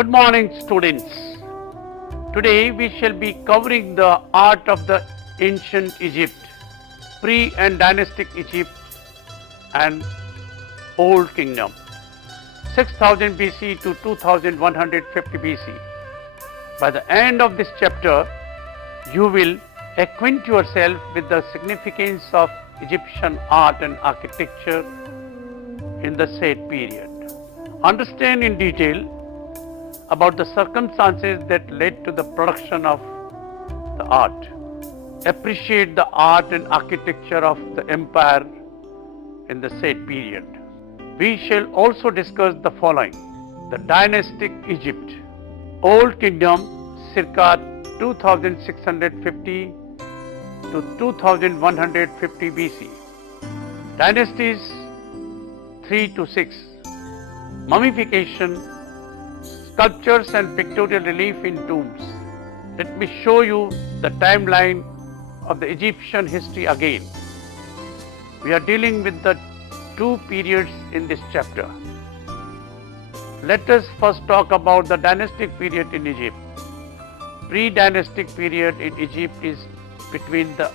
Good morning, students. Today we shall be covering the art of the ancient Egypt, pre and dynastic Egypt and Old Kingdom, 6000 BC to 2150 BC. By the end of this chapter, you will acquaint yourself with the significance of Egyptian art and architecture in the said period. Understand in detail about the circumstances that led to the production of the art. Appreciate the art and architecture of the empire in the said period. We shall also discuss the following: the dynastic Egypt, Old Kingdom circa 2650 to 2150 BC, dynasties 3 to 6, mummification, sculptures and pictorial relief in tombs. Let me show you the timeline of the Egyptian history again. We are dealing with the two periods in this chapter. Let us first talk about the dynastic period in Egypt. Pre-dynastic period in Egypt is between the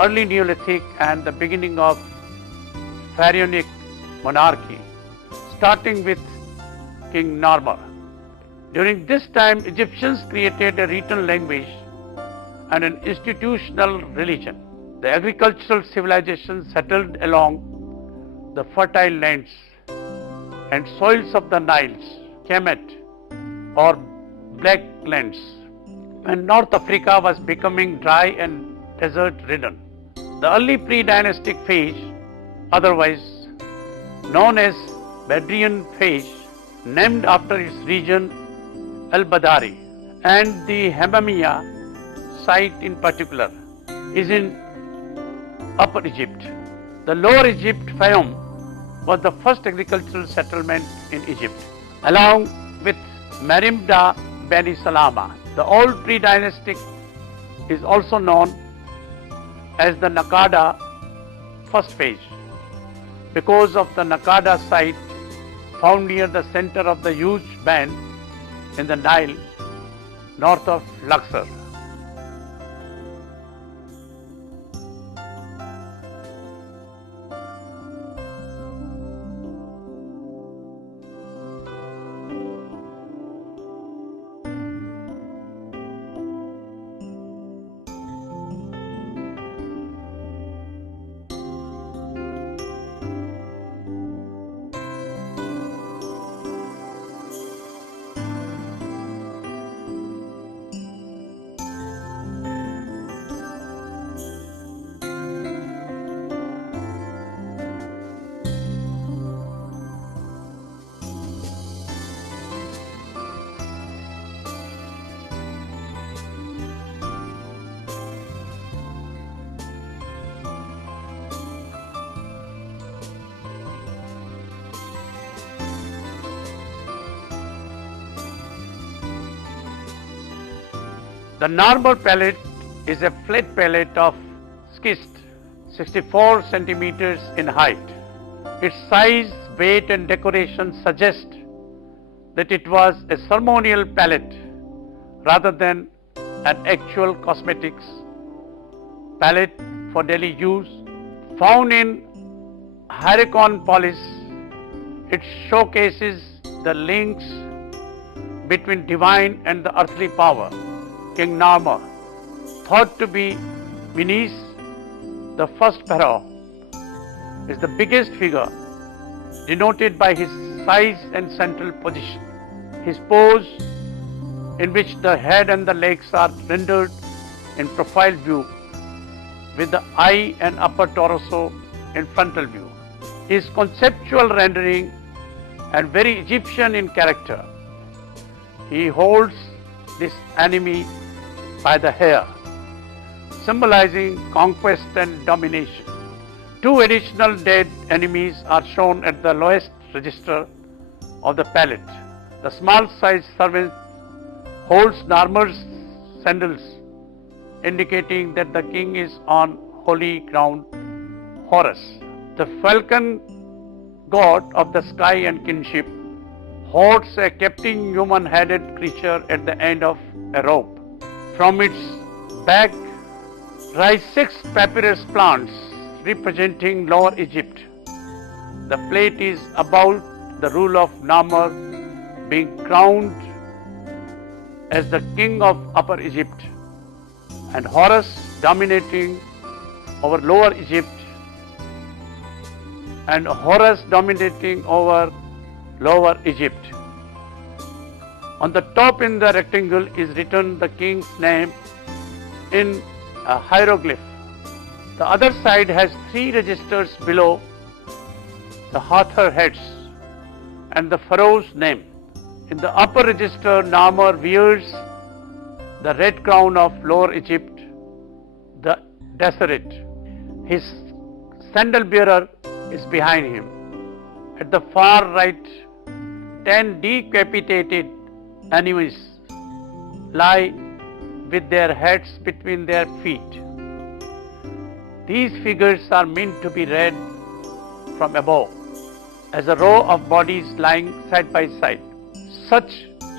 early Neolithic and the beginning of pharaonic monarchy, starting with King Narmer. During this time, Egyptians created a written language and an institutional religion. The agricultural civilization settled along the fertile lands and soils of the Niles, Kemet or Black Lands, when North Africa was becoming dry and desert-ridden. The early pre-dynastic phase, otherwise known as Badrian phase, named after its region Al-Badari and the Hammamiyya site in particular, is in Upper Egypt. The Lower Egypt Fayum was the first agricultural settlement in Egypt, along with Merimda Beni Salama. The old pre-dynastic is also known as the Naqada first phase because of the Naqada site found near the center of the huge band in the Nile north of Luxor. The Narmer palette is a flat palette of schist, 64 centimeters in height. Its size, weight and decoration suggest that it was a ceremonial palette rather than an actual cosmetics palette for daily use. Found in Hierakonpolis, it showcases the links between divine and the earthly power. King Narmer, thought to be Menes, the first pharaoh, is the biggest figure, denoted by his size and central position. His pose, in which the head and the legs are rendered in profile view, with the eye and upper torso in frontal view, is conceptual rendering and very Egyptian in character. He holds this enemy by the hair, symbolizing conquest and domination. Two additional dead enemies are shown at the lowest register of the palette. The small-sized servant holds Narmer's sandals, indicating that the king is on holy ground. Horus, the falcon god of the sky and kinship, horse, a captain human-headed creature at the end of a rope. From its back rise 6 papyrus plants representing Lower Egypt. The plate is about the rule of Narmer being crowned as the king of Upper Egypt and Horus dominating over Lower Egypt and Horus dominating over Lower Egypt. On the top in the rectangle is written the king's name in a hieroglyph. The other side has 3 registers below the Hathor heads and the pharaoh's name. In the upper register, Narmer wears the red crown of Lower Egypt, the Deseret. His sandal bearer is behind him. At the far right, 10 decapitated enemies lie with their heads between their feet. These figures are meant to be read from above as a row of bodies lying side by side. Such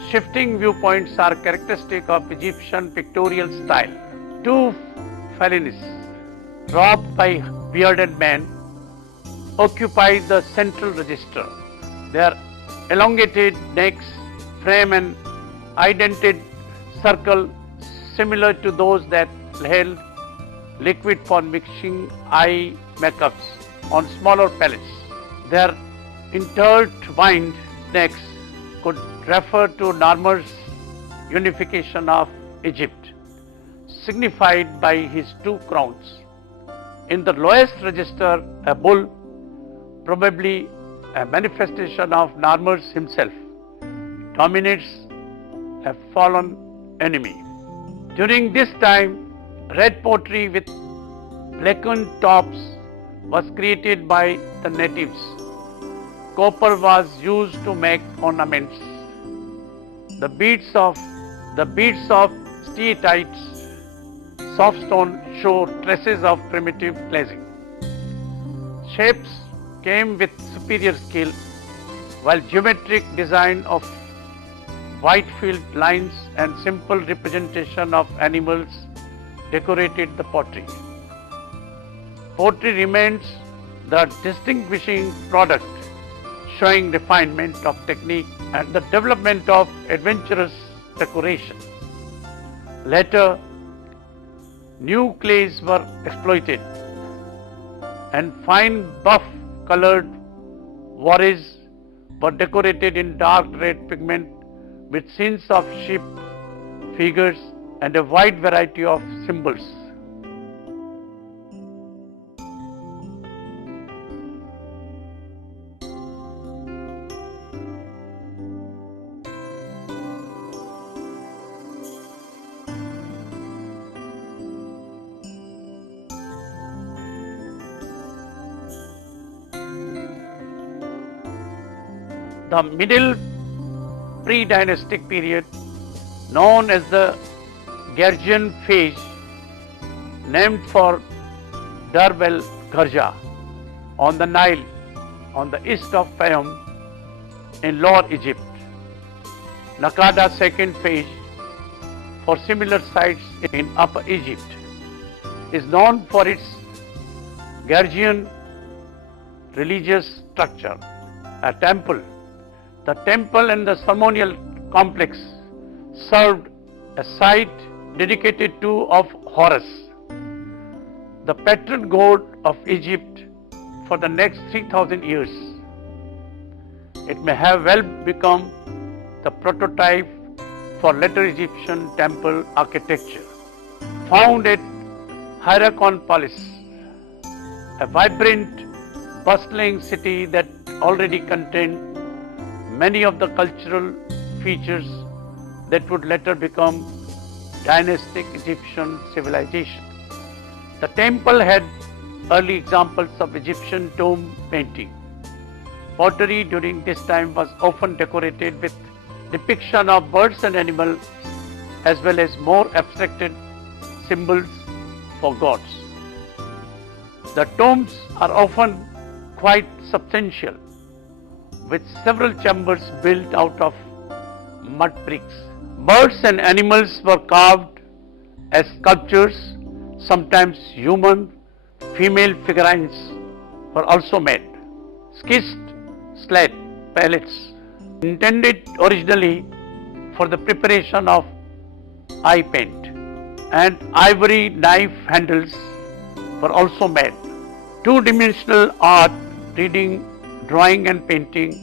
shifting viewpoints are characteristic of Egyptian pictorial style. 2 felines, robbed by bearded men, occupy the central register. Their elongated necks frame an indented circle similar to those that held liquid for mixing eye makeups on smaller palettes. Their intertwined necks could refer to Narmer's unification of Egypt, signified by his 2 crowns. In the lowest register, a bull, probably a manifestation of Narmer himself, dominates a fallen enemy. During this time, red pottery with blackened tops was created by the natives. Copper was used to make ornaments. The beads of steatites, soft stone, show traces of primitive glazing. Shapes came with superior skill, while geometric design of white filled lines and simple representation of animals decorated the pottery. Pottery remains the distinguishing product, showing refinement of technique and the development of adventurous decoration. Later, new clays were exploited and fine buff colored warriors were decorated in dark red pigment with scenes of sheep, figures and a wide variety of symbols. The middle pre-dynastic period, known as the Gergian phase, named for Darb el-Gharja on the Nile on the east of Fayum in Lower Egypt. Naqada second phase, for similar sites in Upper Egypt, is known for its Gergian religious structure, a temple. The temple and the ceremonial complex served a site dedicated to of Horus, the patron god of Egypt for the next 3000 years. It may have well become the prototype for later Egyptian temple architecture. Found at Hierakonpolis, a vibrant, bustling city that already contained many of the cultural features that would later become dynastic Egyptian civilization. The temple had early examples of Egyptian tomb painting. Pottery during this time was often decorated with depiction of birds and animals as well as more abstracted symbols for gods. The tombs are often quite substantial. with several chambers built out of mud bricks. Birds and animals were carved as sculptures, sometimes human, female figurines were also made. Schist slate pallets, intended originally for the preparation of eye paint, and ivory knife handles were also made. Two-dimensional art, reading, drawing and painting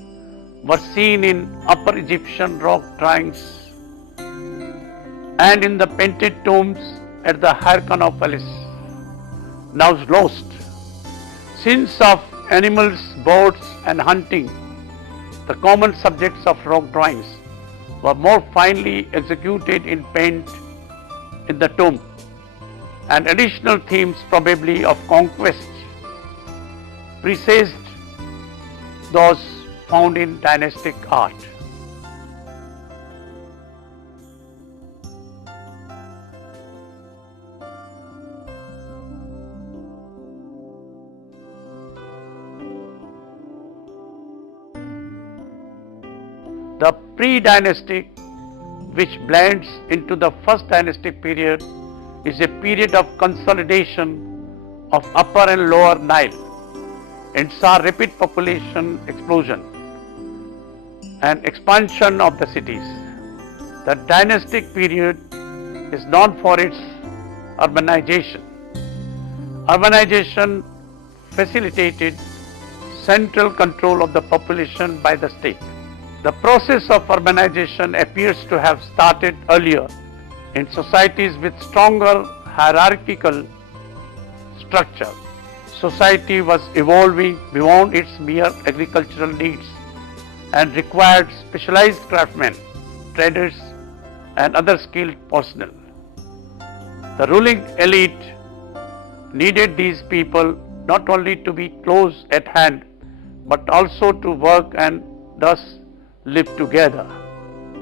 were seen in Upper Egyptian rock drawings and in the painted tombs at the Hyrcanopolis, now lost. Scenes of animals, birds and hunting, the common subjects of rock drawings, were more finely executed in paint in the tomb, and additional themes probably of conquest presaged those found in dynastic art. The pre-dynastic, which blends into the first dynastic period, is a period of consolidation of Upper and Lower Nile and saw rapid population explosion and expansion of the cities. The dynastic period is known for its urbanization. Urbanization facilitated central control of the population by the state. The process of urbanization appears to have started earlier in societies with stronger hierarchical structure. Society was evolving beyond its mere agricultural needs and required specialized craftsmen, traders and other skilled personnel. The ruling elite needed these people not only to be close at hand but also to work and thus live together.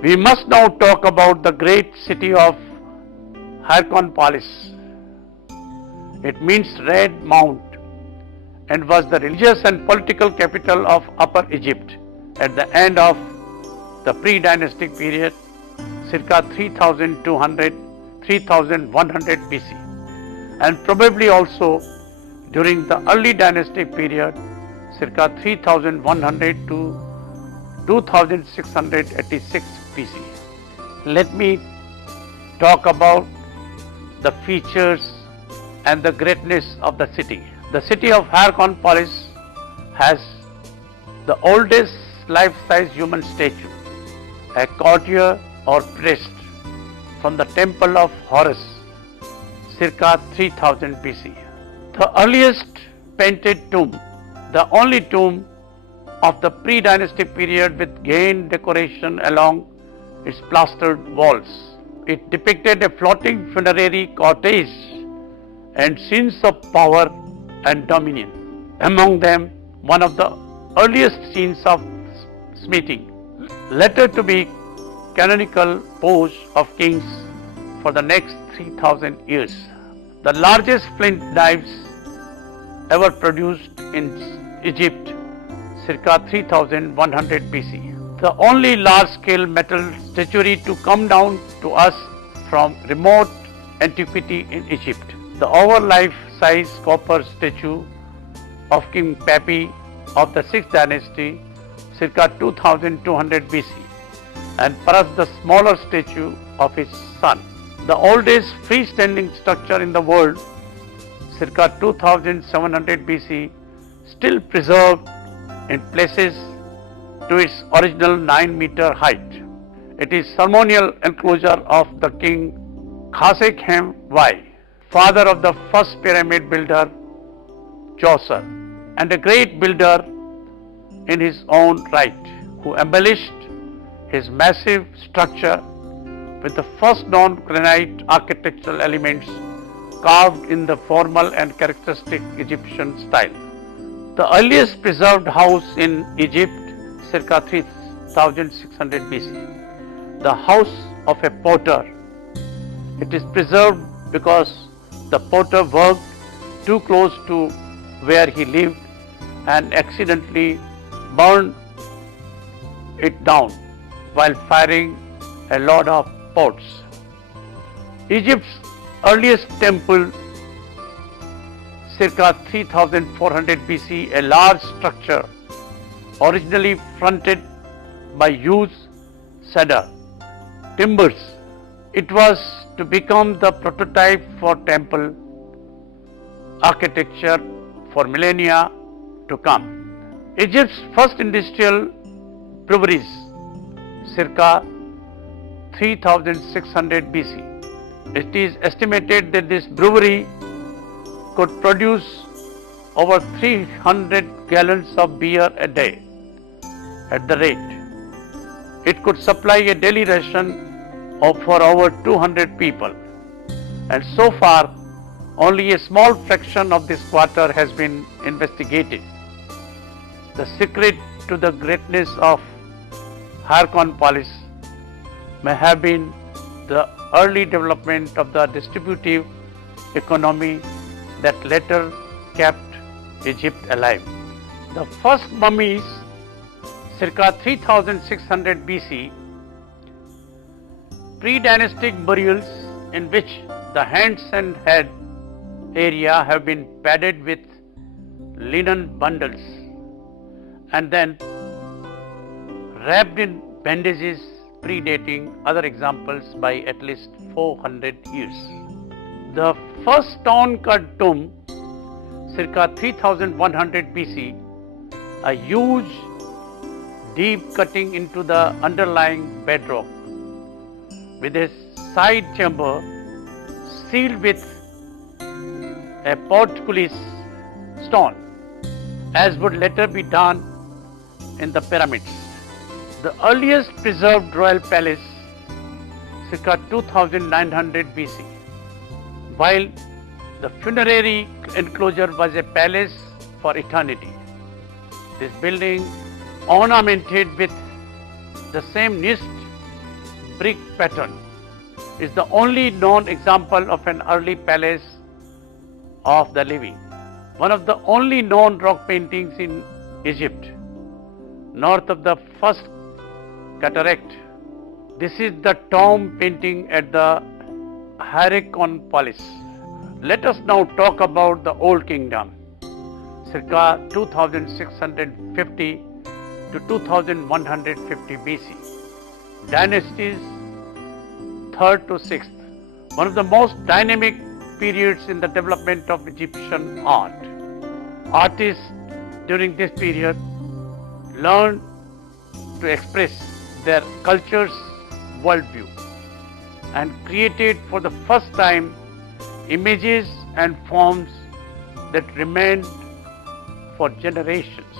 We must now talk about the great city of Hyrcanopolis. It means Red Mount and was the religious and political capital of Upper Egypt at the end of the pre-dynastic period, circa 3200-3100 BC, and probably also during the early dynastic period, circa 3100 to 2686 BC. Let me talk about the features and the greatness of the city. The city of Hyrcanopolis has the oldest life-size human statue, a courtier or priest from the temple of Horus, circa 3000 BC. The earliest painted tomb, the only tomb of the pre-dynastic period with gained decoration along its plastered walls. It depicted a floating funerary cortege and scenes of power and dominion. Among them, one of the earliest scenes of smithing, later to be canonical pose of kings for the next 3000 years. The largest flint knives ever produced in Egypt, circa 3100 BC. The only large-scale metal statuary to come down to us from remote antiquity in Egypt. The over-life-size copper statue of King Papi of the 6th dynasty, circa 2200 BC, and perhaps the smaller statue of his son. The oldest freestanding structure in the world, circa 2700 BC, still preserved in places to its original 9-meter height. It is ceremonial enclosure of the king Khasekhem I, father of the first pyramid builder Djoser, and a great builder in his own right, who embellished his massive structure with the first known granite architectural elements carved in the formal and characteristic Egyptian style. The earliest preserved house in Egypt, circa 3600 BC, the house of a potter. It is preserved because the potter worked too close to where he lived and accidentally burned it down while firing a lot of pots. Egypt's earliest temple, circa 3400 BC, a large structure originally fronted by huge cedar timbers. It was to become the prototype for temple architecture for millennia to come. Egypt's first industrial breweries, circa 3600 BC. It is estimated that this brewery could produce over 300 gallons of beer a day. At the rate, it could supply a daily ration for over 200 people. And so far, only a small fraction of this quarter has been investigated. The secret to the greatness of Hierakonpolis may have been the early development of the distributive economy that later kept Egypt alive. The first mummies, circa 3600 BC, pre-dynastic burials in which the hands and head area have been padded with linen bundles and then wrapped in bandages, predating other examples by at least 400 years. The first stone-cut tomb, circa 3100 BC, a huge deep cutting into the underlying bedrock with a side chamber sealed with a portcullis stone, as would later be done in the pyramids. The earliest preserved royal palace, circa 2900 BC, while the funerary enclosure was a palace for eternity. This building, ornamented with the same niched brick pattern, is the only known example of an early palace of the living. One of the only known rock paintings in Egypt, north of the first cataract. This is the tomb painting at the Hierakonpolis. Let us now talk about the Old Kingdom, circa 2650 to 2150 BC. Dynasties 3rd to 6th, one of the most dynamic periods in the development of Egyptian art. Artists during this period learned to express their culture's worldview and created for the first time images and forms that remained for generations.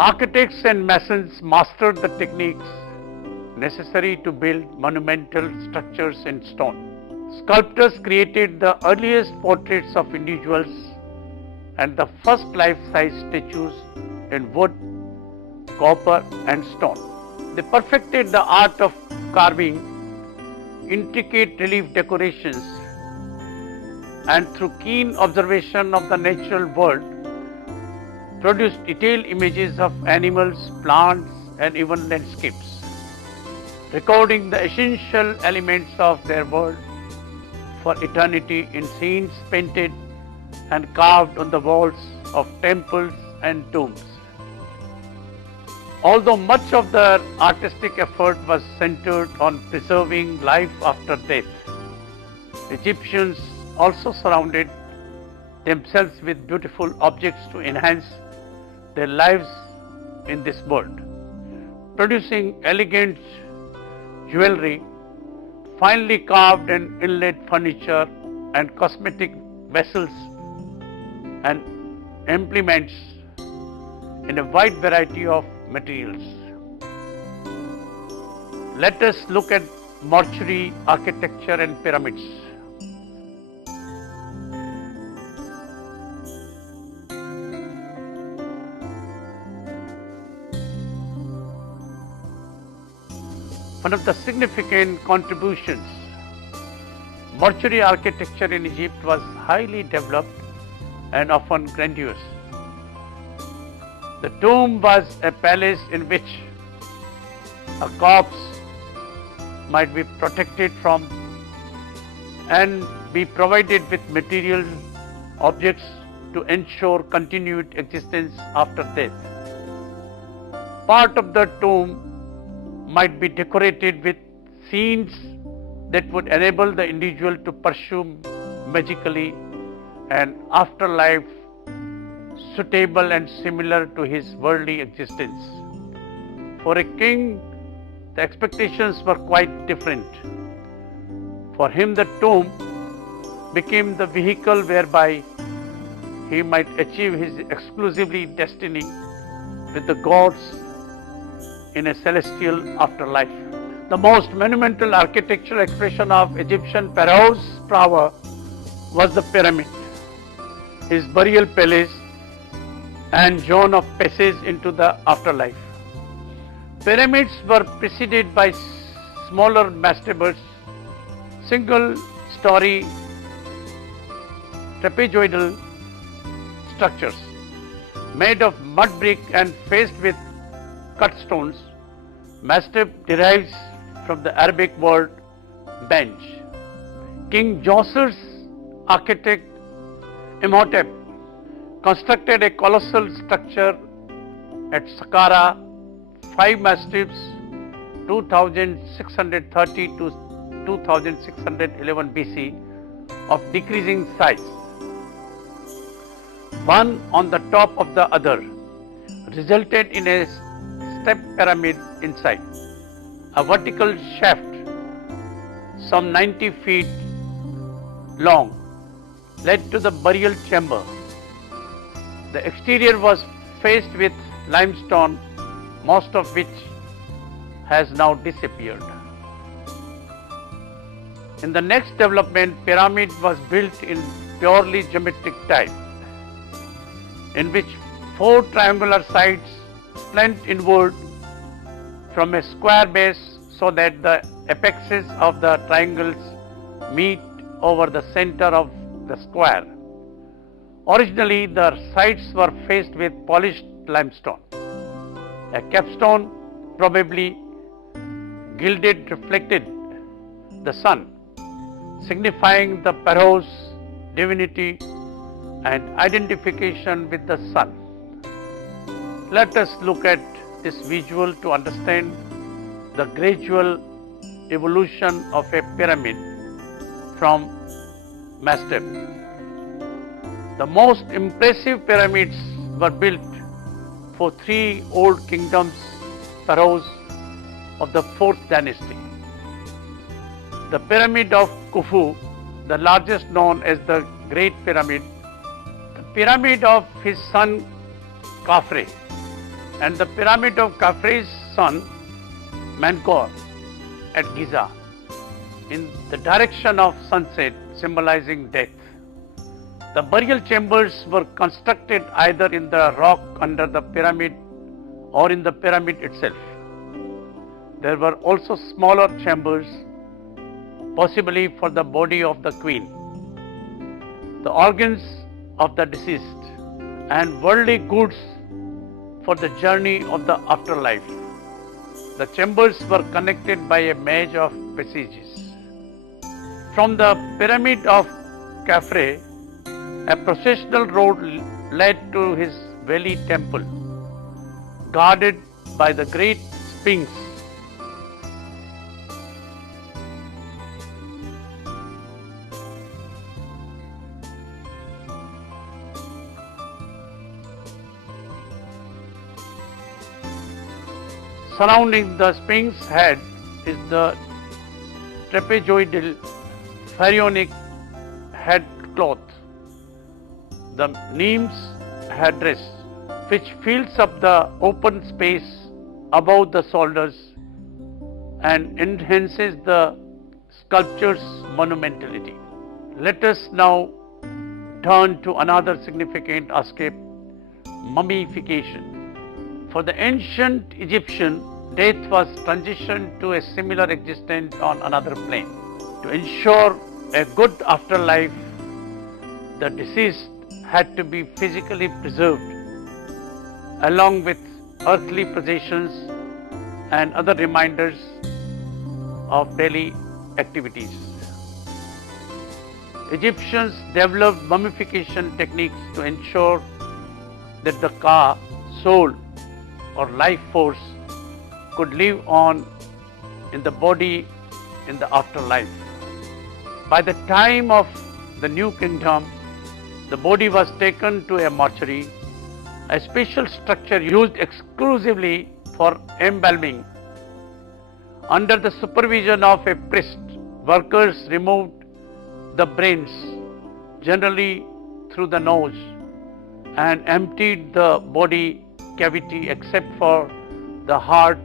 Architects and masons mastered the techniques necessary to build monumental structures in stone. Sculptors created the earliest portraits of individuals and the first life-size statues in wood, copper and stone. They perfected the art of carving intricate relief decorations and through keen observation of the natural world produced detailed images of animals, plants and even landscapes, recording the essential elements of their world for eternity in scenes painted and carved on the walls of temples and tombs. Although much of their artistic effort was centered on preserving life after death, Egyptians also surrounded themselves with beautiful objects to enhance their lives in this world, producing elegant jewelry, finely carved and inlaid furniture and cosmetic vessels and implements in a wide variety of materials. Let us look at mortuary architecture and pyramids. One of the significant contributions, mortuary architecture in Egypt was highly developed and often grandiose. The tomb was a palace in which a corpse might be protected from and be provided with material objects to ensure continued existence after death. Part of the tomb might be decorated with scenes that would enable the individual to pursue magically an afterlife suitable and similar to his worldly existence. For a king, the expectations were quite different. For him, the tomb became the vehicle whereby he might achieve his exclusively destiny with the gods in a celestial afterlife. The most monumental architectural expression of Egyptian pharaoh's power was the pyramid, his burial palace and zone of passage into the afterlife. Pyramids were preceded by smaller mastabas, single-story trapezoidal structures made of mud brick and faced with cut stones. Mastab derives from the Arabic word bench. King Djoser's architect Imhotep constructed a colossal structure at Saqqara, 5 mastabs, 2630 to 2611 BC, of decreasing size, one on the top of the other, resulted in a step pyramid inside. A vertical shaft, some 90 feet long, led to the burial chamber. The exterior was faced with limestone, most of which has now disappeared. In the next development, pyramid was built in purely geometric type, in which 4 triangular sides slant inward from a square base so that the apexes of the triangles meet over the center of the square. Originally, the sides were faced with polished limestone. A capstone, probably gilded, reflected the sun, signifying the pharaoh's divinity and identification with the sun. Let us look at this visual to understand the gradual evolution of a pyramid from mastab. The most impressive pyramids were built for 3 old kingdoms, pharaohs of the 4th dynasty. The pyramid of Khufu, the largest known as the Great Pyramid, the pyramid of his son Khafre, and the pyramid of Khafre's son Menkaure at Giza, in the direction of sunset, symbolizing death. The burial chambers were constructed either in the rock under the pyramid or in the pyramid itself. There were also smaller chambers, possibly for the body of the queen, the organs of the deceased, and worldly goods for the journey of the afterlife. The chambers were connected by a maze of passages. From the pyramid of Khafre, a processional road led to his valley temple, guarded by the great Sphinx. Surrounding the Sphinx head is the trapezoidal pharaonic head cloth, the Nemes headdress, which fills up the open space above the shoulders and enhances the sculpture's monumentality. Let us now turn to another significant aspect, mummification. For the ancient Egyptian, death was transitioned to a similar existence on another plane. To ensure a good afterlife, the deceased had to be physically preserved along with earthly possessions and other reminders of daily activities. Egyptians developed mummification techniques to ensure that the ka, soul or life force could live on in the body in the afterlife. By the time of the New Kingdom, the body was taken to a mortuary, a special structure used exclusively for embalming. Under the supervision of a priest, workers removed the brains, generally through the nose, and emptied the body cavity except for the heart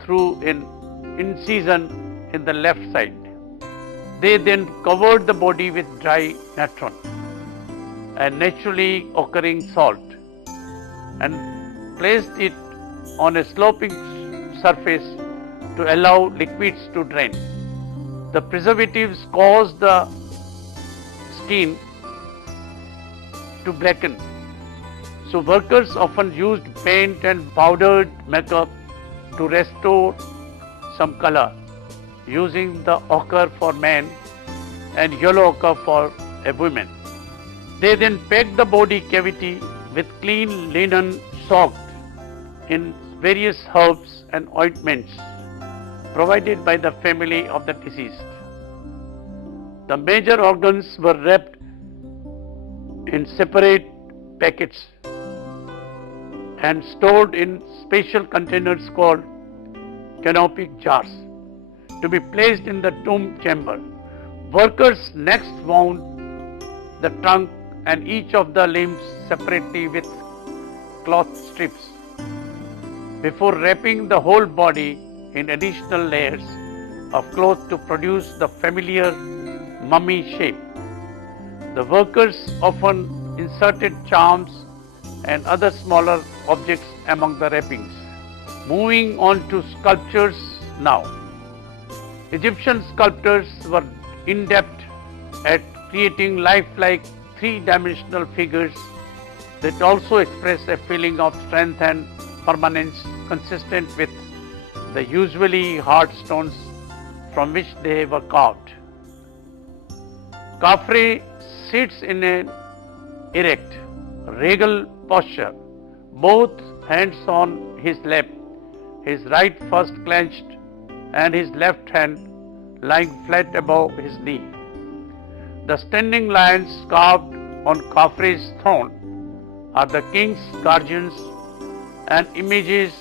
through an incision in the left side. They then covered the body with dry natron, a naturally occurring salt, and placed it on a sloping surface to allow liquids to drain. The preservatives caused the skin to blacken, so workers often used paint and powdered makeup to restore some color, using the ochre for men and yellow ochre for a woman. They then packed the body cavity with clean linen soaked in various herbs and ointments provided by the family of the deceased. The major organs were wrapped in separate packets and stored in special containers called canopic jars to be placed in the tomb chamber. Workers next wound the trunk and each of the limbs separately with cloth strips before wrapping the whole body in additional layers of cloth to produce the familiar mummy shape. The workers often inserted charms and other smaller objects among the wrappings. Moving on to sculptures now. Egyptian sculptors were adept at creating lifelike three-dimensional figures that also express a feeling of strength and permanence consistent with the usually hard stones from which they were carved. Khafre sits in an erect, regal posture, both hands on his lap, his right fist clenched and his left hand lying flat above his knee. The standing lions carved on Khafre's throne are the king's guardians and images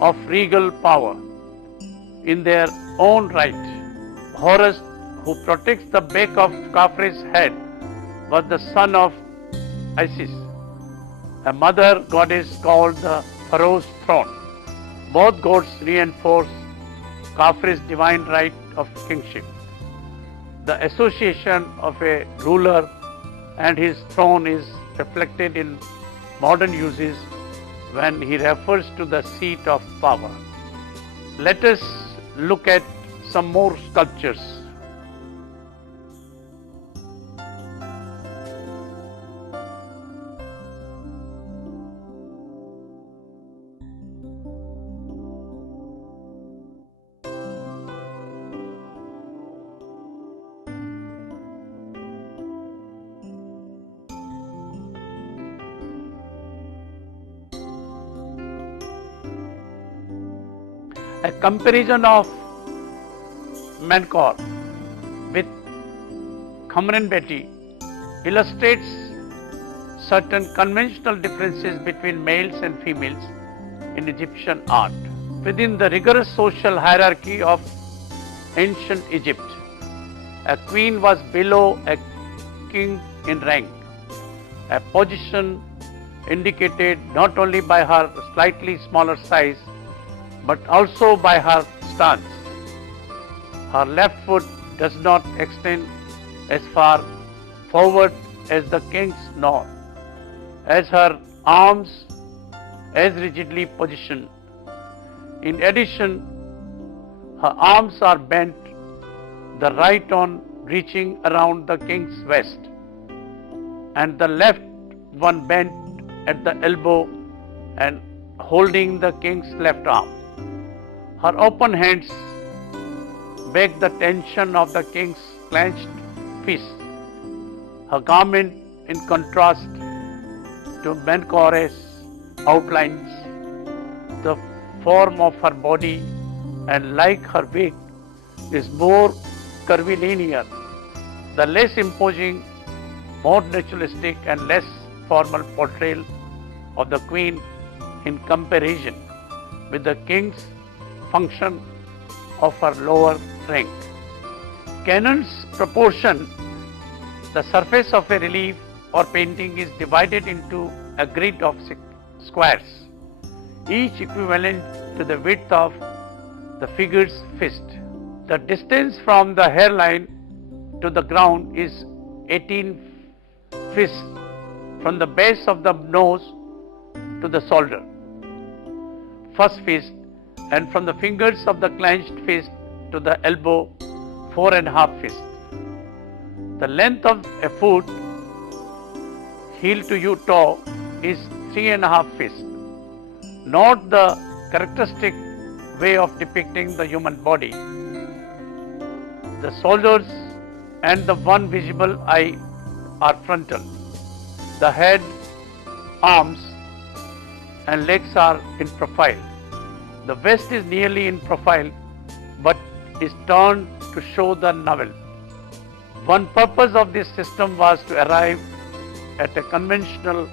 of regal power in their own right. Horus, who protects the back of Khafre's head, was the son of Isis, a mother goddess called the Pharaoh's throne. Both gods reinforce Khafre's divine right of kingship. The association of a ruler and his throne is reflected in modern uses when he refers to the seat of power. Let us look at some more sculptures. A comparison of Menkaure with Khamenei illustrates certain conventional differences between males and females in Egyptian art. Within the rigorous social hierarchy of ancient Egypt, a queen was below a king in rank, a position indicated not only by her slightly smaller size but also by her stance. Her left foot does not extend as far forward as the king's nor, as her arms as rigidly positioned In addition, her arms are bent, the right one reaching around the king's waist, and the left one bent at the elbow and holding the king's left arm. Her open hands break the tension of the king's clenched fist. Her garment, in contrast to Menkaures, outlines the form of her body, and like her wig, is more curvilinear, the less imposing, more naturalistic and less formal portrayal of the queen in comparison with the king's function of her lower rank. Canon's proportion, the surface of a relief or painting is divided into a grid of squares, each equivalent to the width of the figure's fist. The distance from the hairline to the ground is 18 fists, from the base of the nose to the shoulder, first fist, and from the fingers of the clenched fist to the elbow, 4.5 fists. The length of a foot, heel to toe, is 3.5 fists. Note the characteristic way of depicting the human body. The shoulders and the one visible eye are frontal. The head, arms, and legs are in profile. The waist is nearly in profile but is turned to show the navel. One purpose of this system was to arrive at a conventional,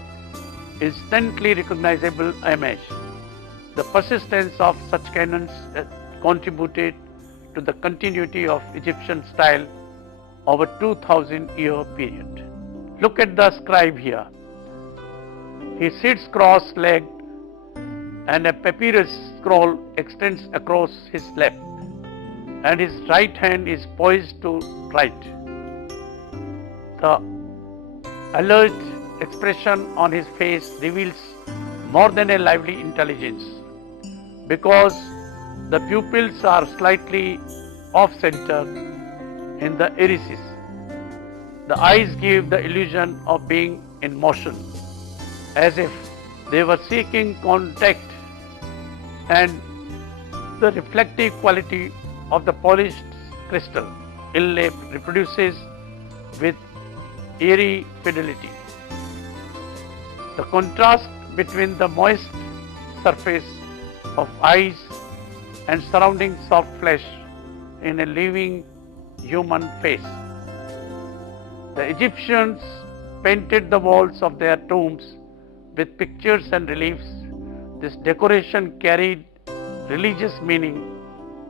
instantly recognizable image. The persistence of such canons contributed to the continuity of Egyptian style over 2000-year period. Look at the scribe here. He sits cross-legged and a papyrus scroll extends across his lap, and his right hand is poised to write. The alert expression on his face reveals more than a lively intelligence, because the pupils are slightly off-center in the irises. The eyes give the illusion of being in motion, as if they were seeking contact, and the reflective quality of the polished crystal inlay reproduces with eerie fidelity the contrast between the moist surface of eyes and surrounding soft flesh in a living human face. The Egyptians painted the walls of their tombs with pictures and reliefs. This decoration carried religious meaning,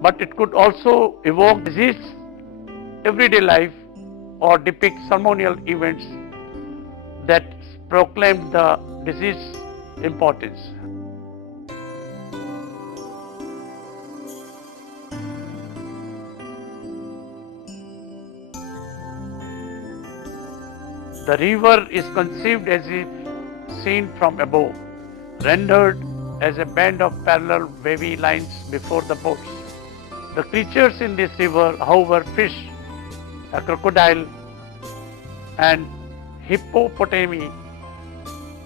but it could also evoke disease, everyday life, or depict ceremonial events that proclaimed the disease's importance. The river is conceived as if seen from above, rendered as a band of parallel wavy lines before the boats. The creatures in this river, however, fish, a crocodile, and hippopotami,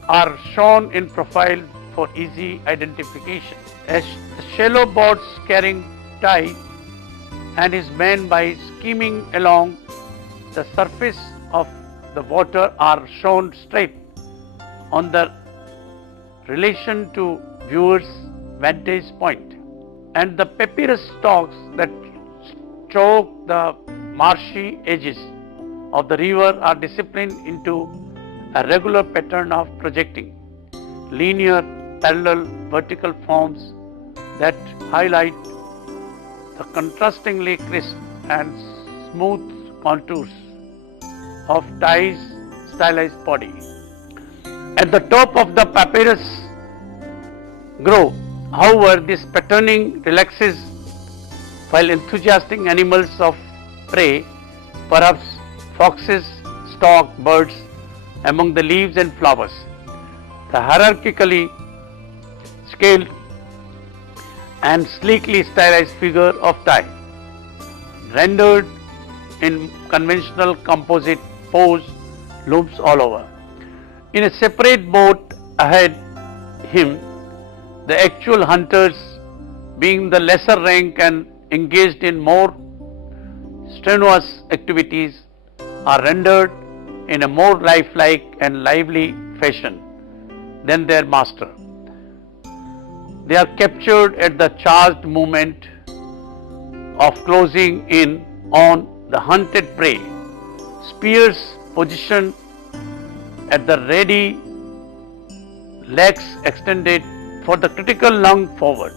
are shown in profile for easy identification. A shallow boat carrying tide and is manned by skimming along the surface of the water are shown straight on the relation to viewer's vantage point, and the papyrus stalks that choke the marshy edges of the river are disciplined into a regular pattern of projecting, linear, parallel, vertical forms that highlight the contrastingly crisp and smooth contours of Ty's stylized body. At the top of the papyrus grove, however, this patterning relaxes while enthusiastic animals of prey, perhaps foxes, stalk birds among the leaves and flowers. The hierarchically scaled and sleekly stylized figure of Thai, rendered in conventional composite pose, looms all over. In a separate boat ahead him, the actual hunters, being the lesser rank and engaged in more strenuous activities, are rendered in a more lifelike and lively fashion than their master. They are captured at the charged moment of closing in on the hunted prey, spears positioned at the ready, legs extended for the critical lung forward.